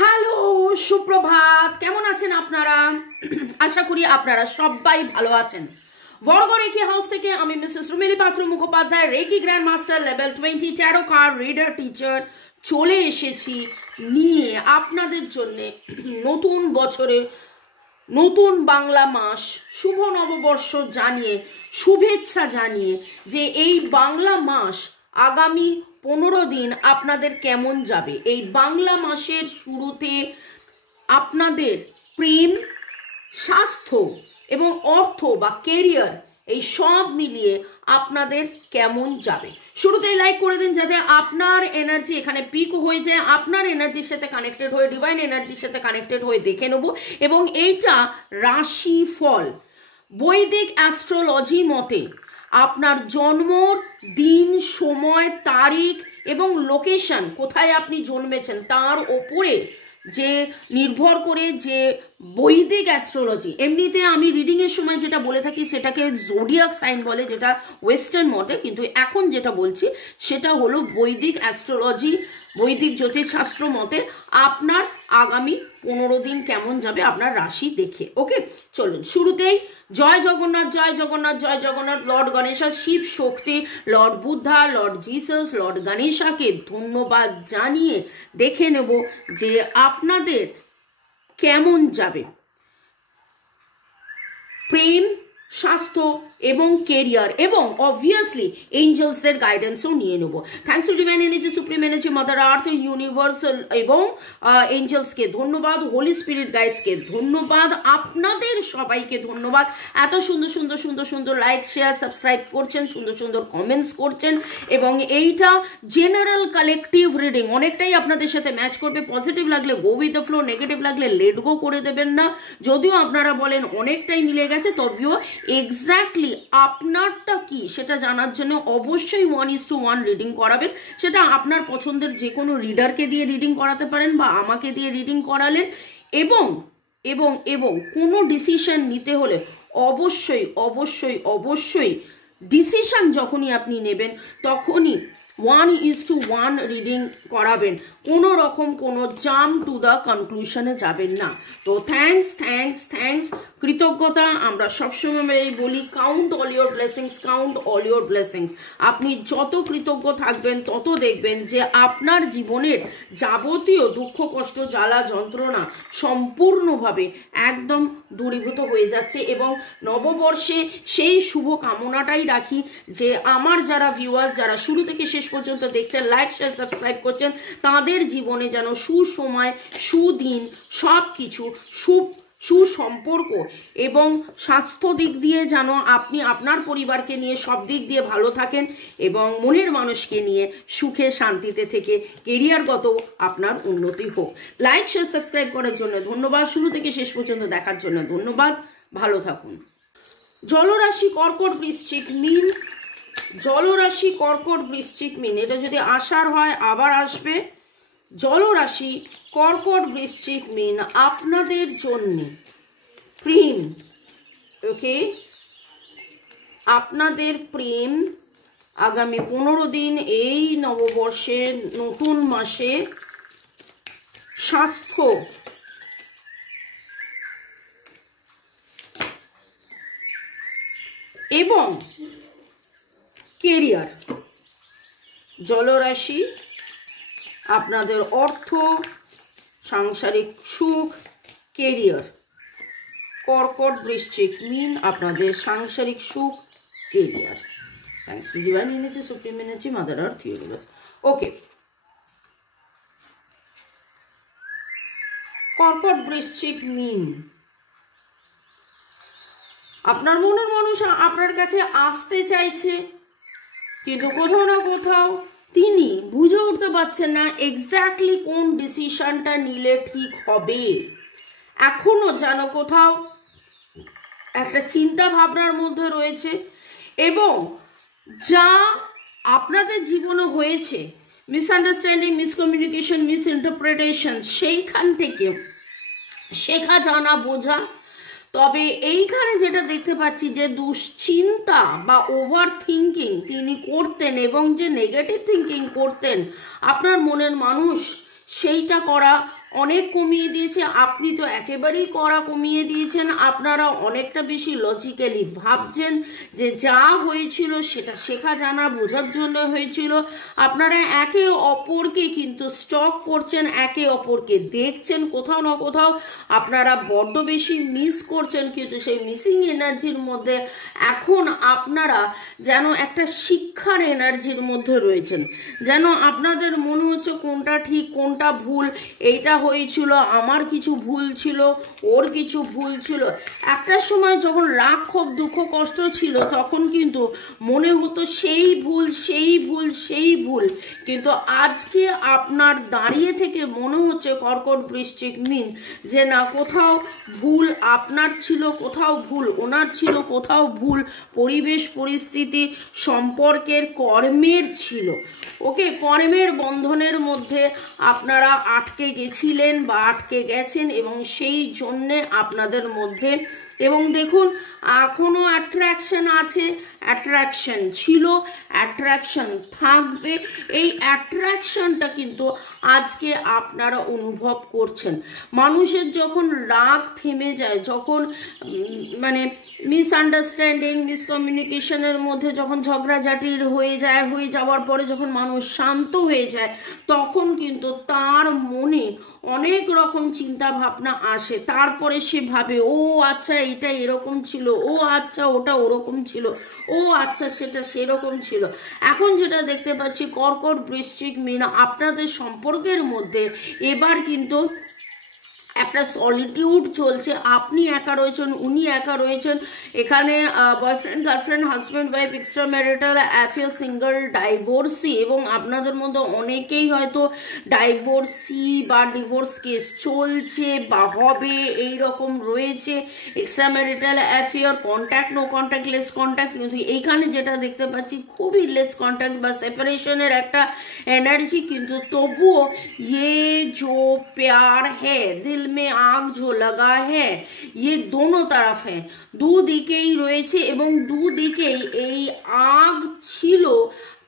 Hello, সুপ্রভাত। কেমন আছেন আপনারা? আশা করি আপনারা সবাই ভালো আছেন। বর্গ রেকি হাউস থেকে আমি Mrs Rumili Patra Mukhopadhyay, reiki grand master level 20 tarot card reader teacher চলে এসেছি নিয়ে আপনাদের জন্য নতুন বছরে নতুন বাংলা মাস শুভ নববর্ষ জানিয়ে, শুভেচ্ছা জানিয়ে যে এই বাংলা মাস আগামী 15 দিন আপনাদের কেমন যাবে। এই বাংলা মাসের শুরুতে আপনাদের প্রেম, স্বাস্থ্য এবং অর্থ বা কেরিয়ার এই সব মিলিয়ে আপনাদের কেমন যাবে। শুরুতেই লাইক করে দিন যাতে আপনার এনার্জি এখানে পিক হয়ে যায়, আপনার এনার্জির সাথে কানেক্টেড হয়ে, ডিভাইন এনার্জির সাথে কানেক্টেড হয়ে দেখে নেব। এবং এইটা রাশি ফল বৈদিক অ্যাস্ট্রোলজি মতে আপনার জন্ম দিন, সময়, তারিখ এবং লোকেশন, কোথায় আপনি জন্মেছেন তার ওপরে যে নির্ভর করে যে বৈদিক অ্যাস্ট্রোলজি, এমনিতে আমি রিডিংয়ের সময় যেটা বলে থাকি সেটাকে জোডিয়াক সাইন বলে, যেটা ওয়েস্টার্ন মতে, কিন্তু এখন যেটা বলছি সেটা হলো বৈদিক অ্যাস্ট্রোলজি, বৈদিক জ্যোতিষশাস্ত্র মতে আপনার আগামী 15 দিন কেমন যাবে আপনার রাশি দেখে। ওকে, চলুন শুরুতেই জয় জগন্নাথ, জয় জগন্নাথ, জয় Jagannath. Lord Ganesha, Shiv Shakti, lord Buddha, lord Jesus, lord গণেশাকে ধন্যবাদ জানিয়ে দেখে নেব যে আপনাদের কেমন যাবে প্রেম, স্বাস্থ্য এবং কেরিয়ার, এবং অবভিয়াসলি এঞ্জেলসদের গাইডেন্সও নিয়ে নেব। Thanks to divine energy, supreme energy, mother earth, universal এবং এঞ্জেলসকে ধন্যবাদ, হোলি স্পিরিট গাইডসকে ধন্যবাদ, আপনাদের সবাইকে ধন্যবাদ। এত সুন্দর সুন্দর সুন্দর সুন্দর লাইক, শেয়ার, সাবস্ক্রাইব করছেন, সুন্দর সুন্দর কমেন্টস করছেন, এবং এইটা জেনারেল কালেকটিভ রিডিং অনেকটাই আপনাদের সাথে ম্যাচ করবে। পজিটিভ লাগলে go with the flow, negative লাগলে লেট গো করে দেবেন না। যদিও আপনারা বলেন অনেকটাই মিলে গেছে, তবেও এক্স্যাক্টলি আপনারটা কি সেটা জানার জন্য অবশ্যই 1:1 রিডিং করাবেন। সেটা আপনার পছন্দের যে কোনো রিডারকে দিয়ে রিডিং করাতে পারেন বা আমাকে দিয়ে রিডিং করালেন। এবং এবং এবং কোনো ডিসিশন নিতে হলে অবশ্যই অবশ্যই অবশ্যই ডিসিশন যখনই আপনি নেবেন তখনই 1:1 রিডিং করাবেন, কোনো রকম কোনো জাম্প টু দ্য কনক্লুশনে যাবেন না। তো থ্যাংকস থ্যাংকস থ্যাংকস, কৃতজ্ঞতা আমরা সবসময় বলি, count all your blessings, count all your blessings. আপনি যত কৃতজ্ঞ থাকবেন তত দেখবেন যে আপনার জীবনের যাবতীয় দুঃখ, কষ্ট, জ্বালা, যন্ত্রণা সম্পূর্ণভাবে একদম দূরীভূত হয়ে যাচ্ছে। এবং নববর্ষে সেই শুভ কামনাটাই রাখি যে আমার যারা ভিউয়ার্স, যারা শুরু থেকে শেষ পর্যন্ত দেখছেন, লাইক, শেয়ার, সাবস্ক্রাইব করছেন, তাদের জীবনে যেন সুসময়, সুদিন, সব কিছু সুসম্পর্ক এবং স্বাস্থ্য দিক দিয়ে যেন আপনি আপনার পরিবারকে নিয়ে সব দিক দিয়ে ভালো থাকেন এবং মনের মানুষকে নিয়ে সুখে শান্তিতে থেকে কেরিয়ারগত আপনার উন্নতি হোক। লাইক, শেয়ার, সাবস্ক্রাইব করার জন্য ধন্যবাদ, শুরু থেকে শেষ পর্যন্ত দেখার জন্য ধন্যবাদ। ভালো থাকুন। জলরাশি কর্কট, বৃশ্চিক, মীন। জলরাশি কর্কট, বৃশ্চিক, মীন, এটা যদি আষাঢ় হয় আবার আসবে। জলরাশি কর্কট, বৃশ্চিক, মীন, আপনাদের জন্য প্রেম, ওকে, আপনাদের প্রেম আগামী 15 দিন এই নববর্ষে নতুন মাসে, স্বাস্থ্য এবং কেরিয়ার। জলরাশি আপনাদের অর্থ, সাংসারিক সুখ, কেরিয়ার। কর্কট, বৃশ্চিক, মীন আপনাদের সাংসারিক সুখ, career. Thanks to divine energy, supreme energy, mother earth, universe. Okay, কর্কট, বৃশ্চিক, মীন, আপনার মনের মানুষ আপনার কাছে আসতে চাইছে, কিন্তু কোথাও না কোথাও তিনি বুঝে উঠতে পারছেন না এক্স্যাক্টলি কোন ডিসিশনটা নিলে ঠিক হবে। এখনো যেন কোথাও একটা চিন্তা ভাবনার মধ্যে রয়েছে, এবং যা আপনাদের জীবনে হয়েছে, মিসআন্ডারস্ট্যান্ডিং, মিসকমিউনিকেশন, মিসইন্টারপ্রিটেশন, সেইখান থেকে শেখা, জানা, বোঝা। তবে এইখানে যেটা দেখতে পাচ্ছি যে দুশ্চিন্তা বা ওভার থিঙ্কিং তিনি করতেন, এবং যে নেগেটিভ থিঙ্কিং করতেন আপনার মনের মানুষ, সেইটা করা অনেক কমিয়ে দিয়েছে, আপনি তো একেবারেই কড়া কমিয়ে দিয়েছেন। আপনারা অনেকটা বেশি লজিক্যালি ভাবছেন যে যা হয়েছিল সেটা শেখা জানা বোঝার জন্য হয়েছিল। আপনারা একে অপরকে কিন্তু স্টক করছেন, একে অপরকে দেখছেন, কোথাও না কোথাও আপনারা বড্ড বেশি মিস করছেন। কিন্তু সেই মিসিং এনার্জির মধ্যে এখন আপনারা যেন একটা শিক্ষার এনার্জির মধ্যে রয়েছেন, যেন আপনাদের মনে হচ্ছে কোনটা ঠিক কোনটা ভুল, এইটা হয়েছিল, আমার কিছু ভুল ছিল, ওর কিছু ভুল ছিল। একটা সময় যখন রাগ ক্ষোভ দুঃখ কষ্ট ছিল তখন কিন্তু মনে হতো সেই ভুল সেই ভুল সেই ভুল, কিন্তু আজকে আপনার দাঁড়িয়ে থেকে মনে হচ্ছে কর্কট বৃশ্চিক মীন যে না, কোথাও ভুল আপনার ছিল, কোথাও ভুল ওনার ছিল, কোথাও ভুল পরিবেশ পরিস্থিতি সম্পর্কের কর্মের ছিল। ওকে, কর্মের বন্ধনের মধ্যে আপনারা আটকে গেছিলেন বা আটকে গেছেন এবং সেই জন্যে আপনাদের মধ্যে, এবং দেখুন এখনো অ্যাট্রাকশন আছে, অ্যাট্রাকশন ছিল, অ্যাট্রাকশন থাকবে। এই অ্যাট্রাকশনটা কিন্তু আজকে আপনারা অনুভব করছেন। মানুষের যখন রাগ থেমে যায়, যখন মানে মিসআন্ডারস্ট্যান্ডিং মিসকমিউনিকেশনের মধ্যে যখন ঝগড়াঝাটির হয়ে যায়, হয়ে যাওয়ার পরে যখন মানুষ শান্ত হয়ে যায়, তখন কিন্তু তার মনে অনেক রকম চিন্তা ভাবনা আসে। তারপরে সে ভাবে ও আচ্ছা এটা এরকম ছিল, ও আচ্ছা ওটা ওরকম ছিল, ও আচ্ছা সেটা সেরকম ছিল। এখন যেটা দেখতে পাচ্ছি কর্কট বৃশ্চিক মীন আপনাদের সম্পর্কের মধ্যে এবার কিন্তু একটা সলিটিউড চলছে। আপনি একা রয়েছেন, উনি একা রয়েছেন। এখানে boyfriend girlfriend husband wife extra marital affair single divorcee, এবং আপনাদের মধ্যে অনেকেই হয়তো ডাইভোর্সি বা ডিভোর্স কেস চলছে বা হবে এই রকম রয়েছে। Extra marital affair contact no contact less contact, কিন্তু এইখানে যেটা দেখতে পাচ্ছি খুবই লেস কন্ট্যাক্ট বা সেপারেশনের একটা এনার্জি, কিন্তু তবুও ये जो प्यार है दिल में आग जो लगा है ये दोनों तरफ है, দুদিকেই রয়েছে এবং দুদিকেই এই আগ ছিল।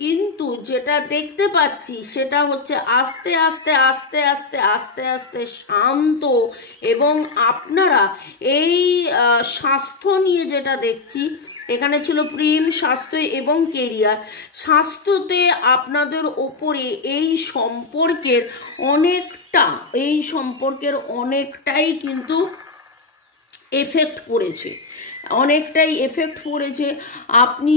কিন্তু যেটা দেখতে পাচ্ছি সেটা হচ্ছে আস্তে আস্তে আস্তে আস্তে আস্তে আস্তে শান্ত, এবং আপনারা এই স্বাস্থ্য নিয়ে যেটা দেখছি এখানে ছিল প্রেম স্বাস্থ্য এবং কেরিয়ার। স্বাস্থ্যতে আপনাদের ওপরে এই সম্পর্কের অনেকটাই কিন্তু এফেক্ট পড়েছে, অনেকটাই এফেক্ট পড়েছে। আপনি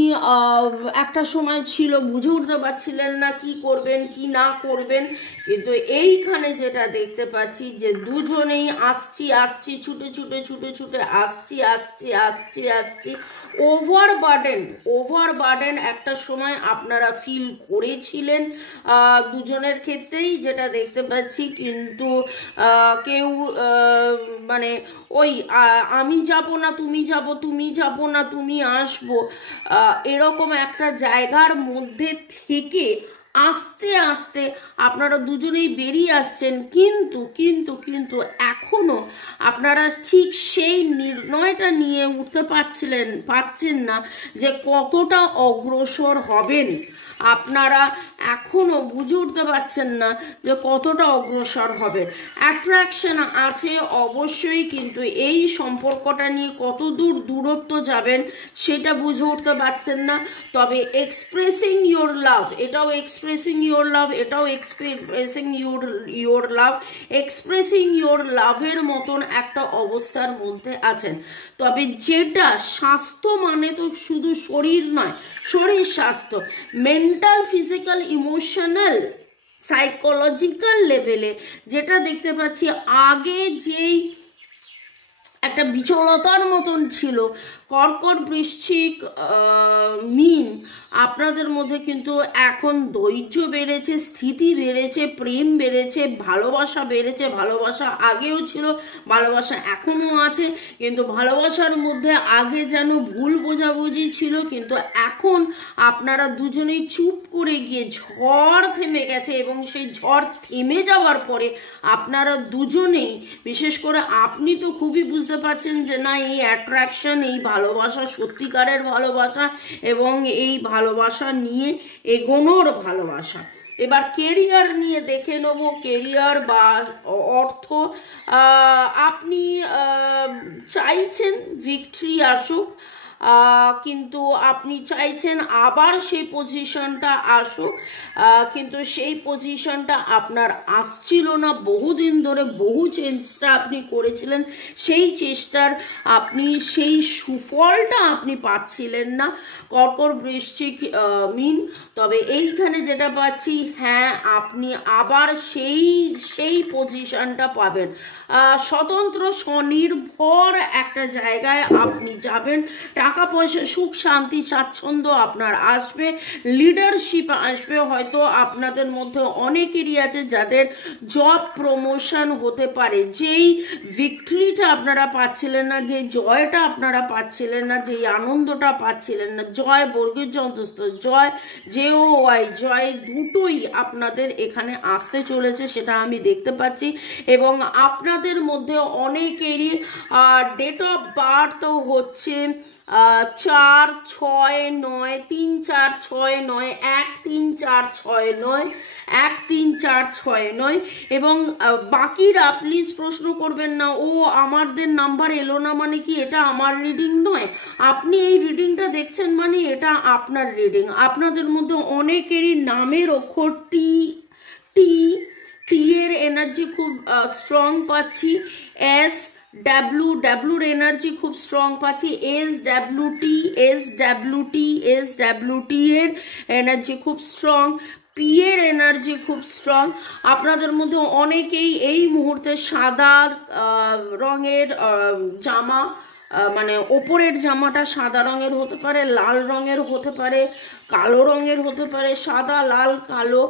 একটা সময় ছিল বুঝে উঠতে পারছিলেন না কি করবেন কি না করবেন, কিন্তু এইখানে যেটা দেখতে পাচ্ছি যে দুজনেই আসছি ছুটে আসছি ওভারবার্ডেন একটা সময় আপনারা ফিল করেছিলেন দুজনের ক্ষেত্রেই, যেটা দেখতে পাচ্ছি। কিন্তু কেউ মানে ওই আমি যাব না তুমি যাব, তুমি যাব না তুমি আসবো, এরকম একটা জায়গার মধ্যে থেকে আস্তে আস্তে আপনারা দুজনেই বেরিয়ে আসছেন। কিন্তু কিন্তু কিন্তু এখনো আপনারা ঠিক সেই নির্ণয়টা নিয়ে উঠতে পারছেন না যে কতটা অগ্রসর হবেন। আপনারা এখনো বুঝে উঠতে পারছেন না যে কতটা অগ্রসর হবে। অ্যাট্রাকশন আছে অবশ্যই, কিন্তু এই সম্পর্কটা নিয়ে কত দূর দূরত্ব যাবেন সেটা বুঝে উঠতে পারছেন না। তবে এক্সপ্রেসিং ইয়োর লাভ, এটাও এক্সপ্রেসিং ইয়োর লাভ, এটাও expressing your love, expressing your লাভের মতন একটা অবস্থার মধ্যে আছেন। তবে যেটা স্বাস্থ্য মানে তো শুধু শরীর নয়, শরীর স্বাস্থ্য মেন্টাল ফিজিক্যাল ইমোশনাল সাইকোলজিক্যাল লেভেলে যেটা দেখতে পাচ্ছি আগে যেই একটা বিচলতার মতন ছিল কর্কট বৃশ্চিক মীন আপনাদের মধ্যে, কিন্তু এখন ধৈর্য বেড়েছে, স্থিতি বেড়েছে, প্রেম বেড়েছে, ভালোবাসা বেড়েছে। ভালোবাসা আগেও ছিল, ভালোবাসা এখনও আছে, কিন্তু ভালোবাসার মধ্যে আগে যেন ভুল বোঝাবুঝি ছিল, কিন্তু এখন আপনারা দুজনেই চুপ করে গিয়ে ঝড় থেমে গেছে, এবং সেই ঝড় থেমে যাওয়ার পরে আপনারা দুজনেই, বিশেষ করে আপনি তো খুবই বুঝতে পারছেন যে না এই অ্যাট্রাকশন, এই ভালোবাসা সত্যিকারের ভালোবাসা এবং এই ভালোবাসা নিয়ে এগোনোর ভালোবাসা। এবার কেরিয়ার নিয়ে দেখে নেব। কেরিয়ার বা অর্থ, আপনি চাইছেন ভিক্টরি আসুক, কিন্তু আপনি চাইছেন আবার সেই পজিশনটা আসুক, কিন্তু সেই পজিশনটা আপনার আসছিল না। বহুদিন ধরে বহু চেষ্টা আপনি করেছিলেন, সেই চেষ্টার আপনি সেই সুফলটা আপনি পাচ্ছিলেন না। কর্কট বৃশ্চিক মিন, তবে এইখানে যেটা পাচ্ছি, হ্যাঁ আপনি আবার সেই পজিশনটা পাবেন। স্বতন্ত্র স্বনির্ভর একটা জায়গায় আপনি যাবেন। টাকা পয়সা, সুখ শান্তি স্বাচ্ছন্দ্য আপনার আসবে, লিডারশিপ আসবে। হয়তো আপনাদের মধ্যে অনেকেরই আছে যাদের জব প্রমোশন হতে পারে। যেই ভিক্টরিটা আপনারা পাচ্ছিলেন না, যে জয়টা আপনারা পাচ্ছিলেন না, যেই আনন্দটা পাচ্ছিলেন না, জয় বর্গের যন্ত্রস্থ জয়, জয় জয় দুটোই আপনাদের এখানে আসতে চলেছে, সেটা আমি দেখতে পাচ্ছি। এবং আপনাদের মধ্যে অনেকেরই ডেট অফ বার্থ হচ্ছে 4, 6, 9, 3, 4, 6, 9, 1, 3, 4, 6, 9, 1, 3, 4, 6, 9। এবং বাকিরা প্লিজ প্রশ্ন করবেন না, ও আমাদের নাম্বার এলো না মানে কি এটা আমার রিডিং নয়। আপনি এই রিডিংটা দেখছেন মানে এটা আপনার রিডিং। আপনাদের মধ্যে অনেকেরই নামের অক্ষর টি টি টি এর এনার্জি খুব স্ট্রং পাচ্ছি। এস ডাব্লুর এনার্জি খুব স্ট্রং পাচ্ছি। এস ডাব্লু টি এর এনার্জি খুব স্ট্রং। পি এর এনার্জি খুব স্ট্রং। আপনাদের মধ্যে অনেকেই এই মুহূর্তে সাদা রঙের জামা, মানে ওপরের জামাটা সাদা রঙের হতে পারে, লাল রঙের হতে পারে, কালো রঙের হতে পারে, সাদা লাল কালো,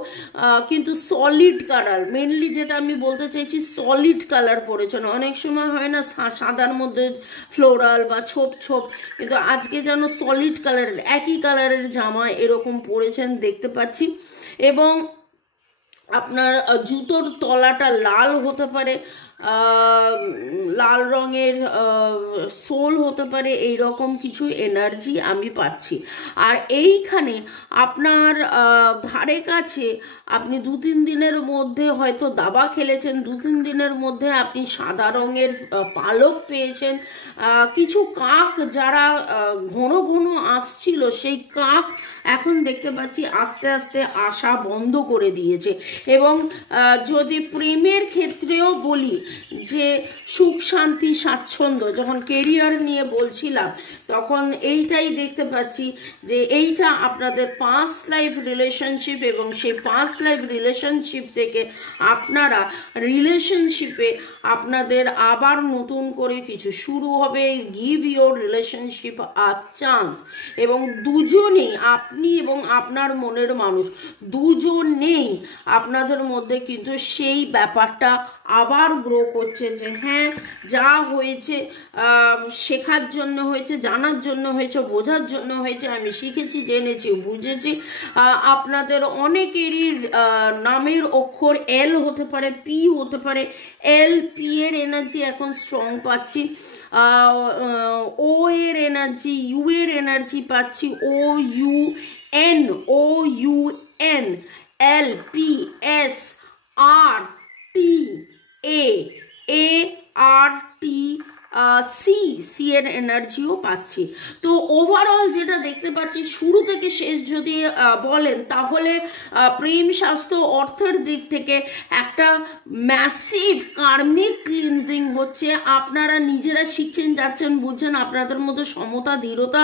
কিন্তু সলিড কালার, মেনলি যেটা আমি বলতে চাইছি সলিড কালার পরেছেন। অনেক সময় হয় না সাদার মধ্যে ফ্লোরাল বা ছোপ ছোপ, কিন্তু আজকে যেন সলিড কালারের একই কালারের জামা এরকম পরেছেন দেখতে পাচ্ছি। এবং আপনার জুতোর তলাটা লাল হতে পারে, লাল রঙের সোল হতে পারে, এই রকম কিছু এনার্জি আমি পাচ্ছি। আর এইখানে আপনার ধারে কাছে আপনি 2-3 দিনের মধ্যে হয়তো দাবা খেলেছেন, 2-3 দিনের মধ্যে আপনি সাদা রঙের পালক পেয়েছেন। কিছু কাক যারা ঘন ঘন আসছিল, সেই কাক এখন দেখতে পাচ্ছি আস্তে আস্তে আসা বন্ধ করে দিয়েছে। এবং যদি প্রেমের ক্ষেত্রেও বলি যে সুখ শান্তি স্বাচ্ছন্দ্য, যখন কেরিয়ার নিয়ে বলছিলাম তখন এইটাই দেখতে পাচ্ছি যে এইটা আপনাদের পাস্ট লাইফ রিলেশনশিপ, এবং সেই পাস্ট লাইফ রিলেশনশিপ থেকে আপনারা রিলেশনশিপে আপনাদের আবার নতুন করে কিছু শুরু হবে। Give your relationship a chance. এবং দুজনেই, আপনি এবং আপনার মনের মানুষ দুজনেই আপনাদের মধ্যে কিন্তু সেই ব্যাপারটা আবার গ্রো করছে যে হ্যাঁ যা হয়েছে শেখার জন্য হয়েছে, জানার জন্য হয়েছে, বোঝার জন্য হয়েছে, আমি শিখেছি, জেনেছি, বুঝেছি। আপনাদের অনেকেরই নামের অক্ষর এল হতে পারে, পি হতে পারে। এল পি এর এনার্জি এখন স্ট্রং পাচ্ছি। ও এর এনার্জি, ইউ এর এনার্জি পাচ্ছি। O U N, L P S R T A R T C এর এনার্জিও পাচ্ছি। তো ওভারঅল যেটা দেখতে পাচ্ছি, শুরু থেকে শেষ যদি বলেন তাহলে প্রেম, স্বাস্থ্য, অর্থের দিক থেকে একটা ম্যাসিভ কার্মিক ক্লিনজিং হচ্ছে। আপনারা নিজেরা শিখছেন, যাচ্ছেন, বুঝছেন, আপনাদের মধ্যে সমতা, দৃঢ়তা,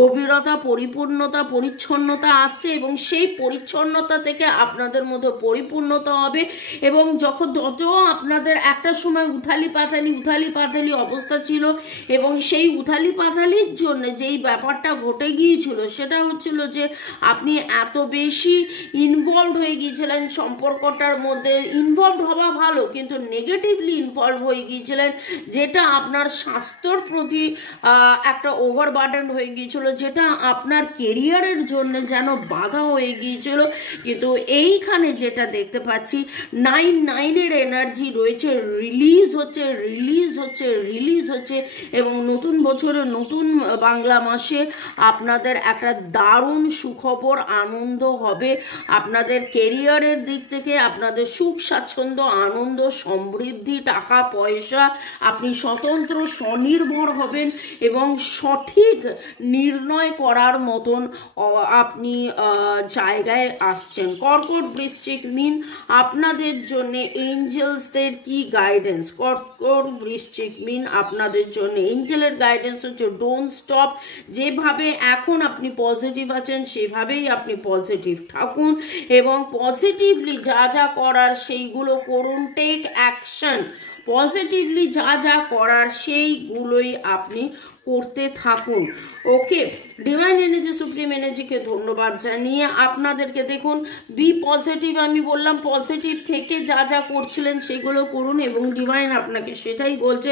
গভীরতা, পরিপূর্ণতা, পরিচ্ছন্নতা আসছে, এবং সেই পরিচ্ছন্নতা থেকে আপনাদের মধ্যে পরিপূর্ণতা হবে। এবং যত আপনাদের একটা সময় উথালি পাথালি অবস্থা ছিল, এবং সেই উথালি পাথালির জন্য যেই ব্যাপারটা ঘটে গিয়েছিল সেটা হচ্ছিল যে আপনি এত বেশি ইনভলভ হয়ে গিয়েছিলেন সম্পর্কটার মধ্যে। ইনভলভ হওয়া ভালো, কিন্তু নেগেটিভলি ইনভলভ হয়ে গিয়েছিলেন, যেটা আপনার স্বাস্থ্যর প্রতি একটা ওভারবার্ডেন হয়ে গিয়েছিল, যেটা আপনার কেরিয়ারের জন্য যেন বাধা হয়ে গিয়েছিল। কিন্তু এইখানে যেটা দেখতে পাচ্ছি 9 এর এনার্জি রয়েছে, রিলিজ হচ্ছে, এবং নতুন বছরে নতুন বাংলা মাসে আপনাদের একটা দারুণ সুখবর আনন্দ হবে। আপনাদের কেরিয়ারের দিক থেকে আপনাদের সুখ স্বাচ্ছন্দ্য আনন্দ সমৃদ্ধি টাকা পয়সা, আপনি স্বতন্ত্র স্বনির্ভর হবেন এবং সঠিক নির্ণয় করার মতন আপনি জায়গায় আসছেন। কর্কট বৃশ্চিক মিন, আপনাদের জন্য এঞ্জেলসদের কি গাইডেন্স? কর্কট বৃশ্চিক মিন, আপনাদের জন্য এঞ্জেলের গাইডেন্স হচ্ছে ডোন্ট স্টপ। যেভাবে এখন আপনি পজিটিভ আছেন সেভাবেই আপনি পজিটিভ থাকুন এবং পজিটিভলি যা যা করার সেইগুলো করুন। টেক অ্যাকশন, পজিটিভলি যা যা করার সেইগুলোই আপনি করতে থাকুন। ওকে, ডিভাইন এনার্জি সুপ্রিম এনার্জিকে ধন্যবাদ জানিয়ে আপনাদেরকে দেখুন বি পজিটিভ, আমি বললাম পজিটিভ থেকে যা যা করছিলেন সেগুলো করুন এবং ডিভাইন আপনাকে সেটাই বলছে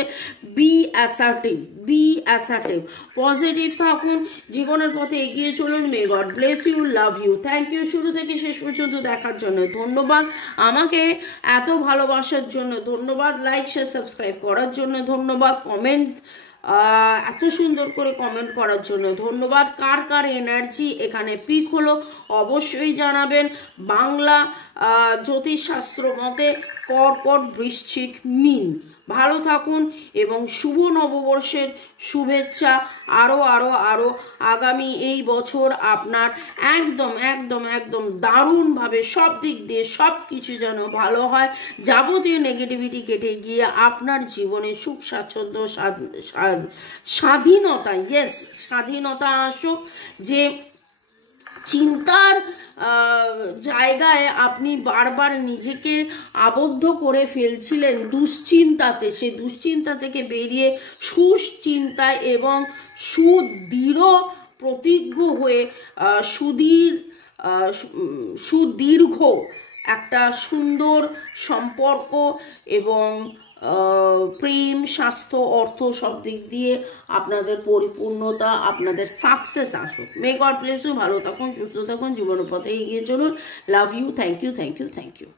be assertive, be assertive, positive থাকুন, জীবনের পথে এগিয়ে চলুন। May God bless you, love you, thank you শুরু থেকে শেষ পর্যন্ত দেখার জন্য ধন্যবাদ, আমাকে এত ভালোবাসার জন্য ধন্যবাদ, লাইক শেয়ার সাবস্ক্রাইব করার জন্য ধন্যবাদ, কমেন্টস এত সুন্দর করে কমেন্ট করার জন্য ধন্যবাদ। কার কার এনার্জি এখানে পিক হলো অবশ্যই জানাবেন। বাংলা জ্যোতিষশাস্ত্র মতে কর্কট বৃশ্চিক মিন, ভালো থাকুন এবং শুভ নববর্ষের শুভেচ্ছা। আরও আরও আরও আগামী এই বছর আপনার একদম একদম একদম দারুণভাবে সব দিক দিয়ে সব কিছু যেন ভালো হয়, যাবতীয় নেগেটিভিটি কেটে গিয়ে আপনার জীবনে সুখ স্বাচ্ছন্দ্য স্বাধীনতা, ইয়েস স্বাধীনতা আসুক। যে চিন্তার জায়গায় আপনি বারবার নিজেকে আবদ্ধ করে ফেলছিলেন দুশ্চিন্তাতে, সেই দুশ্চিন্তা থেকে বেরিয়ে সুচিন্তায় এবং সুদৃঢ় প্রতিজ্ঞ হয়ে সুদীর্ঘ একটা সুন্দর সম্পর্ক এবং প্রেম স্বাস্থ্য অর্থ সব দিক দিয়ে আপনাদের পরিপূর্ণতা, আপনাদের সাকসেস আসুক। মে গড ব্লেস ইউ, ভালো থাকুন, সুস্থ থাকুন, জীবনের পথে এগিয়ে চলুন। Love you, thank you, thank you, thank you.